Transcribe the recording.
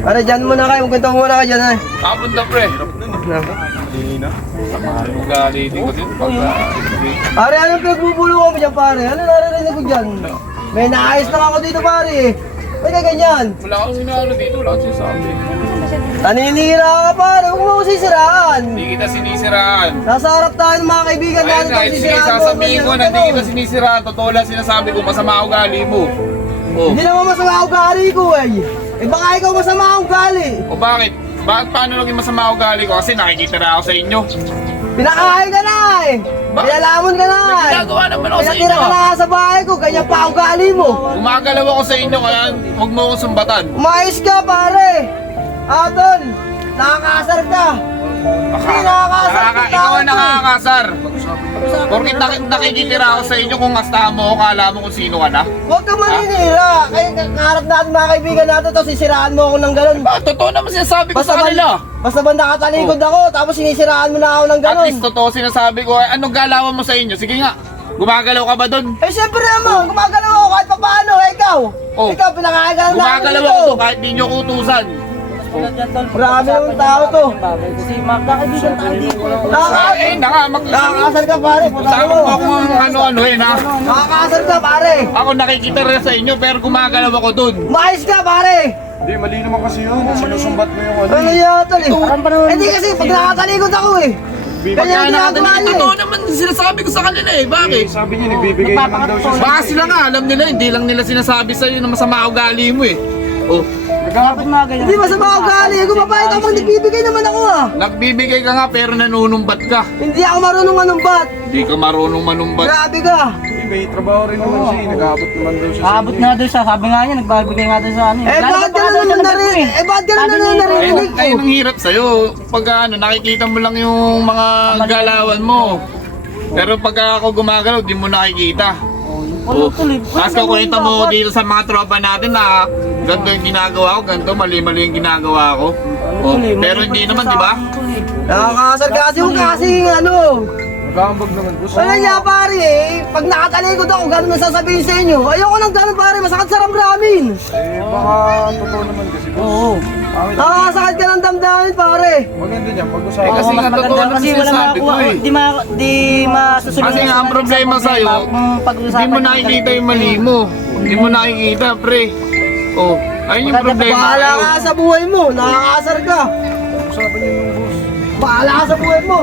Pare, dyan muna kayo. Magkwento muna kayo dyan, eh. Kapunta pre. Ugali din ko din. Pare, anong pinagbubulungan mo dyan, pare? Ano naririnig ko dyan? May naayos lang ako dito, pare, eh. Ba't ka ganyan? Wala akong inaano dito. Wala akong sinasabi. Naninira ka, pare. Huwag mo ako sisiraan. Hindi kita sinisiraan. Nasa harap tayo ng mga kaibigan Ayun natin. nga, Tapos sige, sisiraan mo. sasabihin ko na hindi Ganun. kita sinisiraan. Totoo lang sinasabi ko, masama ugali mo. Oh. Hindi naman masama ang ugali ko, eh. Eh, baka ikaw masama ang ugali. O bakit? Paano naging masama ugali ko? Kasi nakikita na ako sa inyo. Pinakain ka na, eh. Ba? Pinalamon ka na, May eh. ginagawa naman ako sa Pinatira inyo. ka na sa bahay ko. Ganyan pa ang ugali mo. Gumagalaw ako sa inyo, kaya huwag mo akong sumbatan. Umayos ka, pare. Atol, nakakasar ka. Hindi nakakasar ka. Ikaw ang nakakasar. Porkit nakikitira ako sa inyo, kung astahan mo ako, kala mo kung sino ka na. Huwag ka maninira. Kaya kaharap natin mga kaibigan natin, tapos sisiraan mo ako ng ganun. Ba, totoo naman sinasabi ko sa kanila. Basta ba nakatalikod ako, tapos sinisiraan mo na ako ng At ganun. least totoo sinasabi ko. Anong galawan mo sa inyo? Sige nga, gumagalaw ka ba doon? Eh syempre naman, gumagalaw ako kahit papaano, eh, ikaw. Oh. Ikaw, pinakain ka lang namin Gumagalaw dito. ako to kahit di nyo kutusan. Grabe naman tao to. Kasi magkakaibigan tayo dito. Nakakasar ka, pare. Sabi mo akong ano-ano eh na. Nakakasar ka, pare. Ako nakikita rin sa inyo pero gumagalaw ako doon. Umayos ka, pare. Hindi, mali naman kasi yun. Sinusumbat mo yung ano. Ano yata eh? Hindi kasi pag nakatalikod ako eh. Kanya ang ginagawa niya Totoo eh. naman sinasabi ko sa kanila eh. Eh, Bakit? sabi niya, nagbibigay naman daw siya sa Baka sila nga, alam nila, hindi lang nila sinasabi sa'yo na masama ugali mo eh. Oh, Dapat mga ganyan. Hindi masama ako gali. Kung mapayat ako, nagbibigay naman ako ah. nagbibigay ka nga pero nanunumbat ka. Hindi ako marunong manumbat. Hindi ka marunong manumbat. Grabe ka. Eh, may trabaho rin naman siya. Nag-aabot naman daw siya sa Abot nga doon siya, sabi nga niya, nagbabigay nga doon sa ano. Eh bakit ka na naman narinig? Eh bakit ka na naman narinig ko? Ayun ang hirap sa'yo. Pag ano, nakikita mo lang yung mga galawan mo. Pero pag ako gumagalaw, di mo nakikita. Oh. Tapos kukwenta mo dito sa mga tropa natin na ganito yung ginagawa ko, ganito, mali-mali yung ginagawa ko. Oh. Pero hindi naman, di ba? Nakakasar ka kasi yung kasi ano. Nag-aambag naman. Gusto Wala niya pare eh. Pag nakatalikod ako, gano'n ang sasabihin sa inyo. Ayoko nang gano'n pare, masakit sa ramdamin. Eh, baka totoo naman kasi. Oo. Nakakasakit ka ng damdamin pare. Maganda niya, Eh, pag-usapan. kasi nga totoo naman Kasi wala sinasabi ko eh. Di masusunod. Kasi nga ang problema sa'yo, hindi mo nakikita yung mali mo. Hindi mo nakikita, pre. Oh, ayun yung problema Bahala sa'yo. ka sa buhay mo, nakakasar ka. Usapan niyo yung boss. Bahala ka sa buhay mo.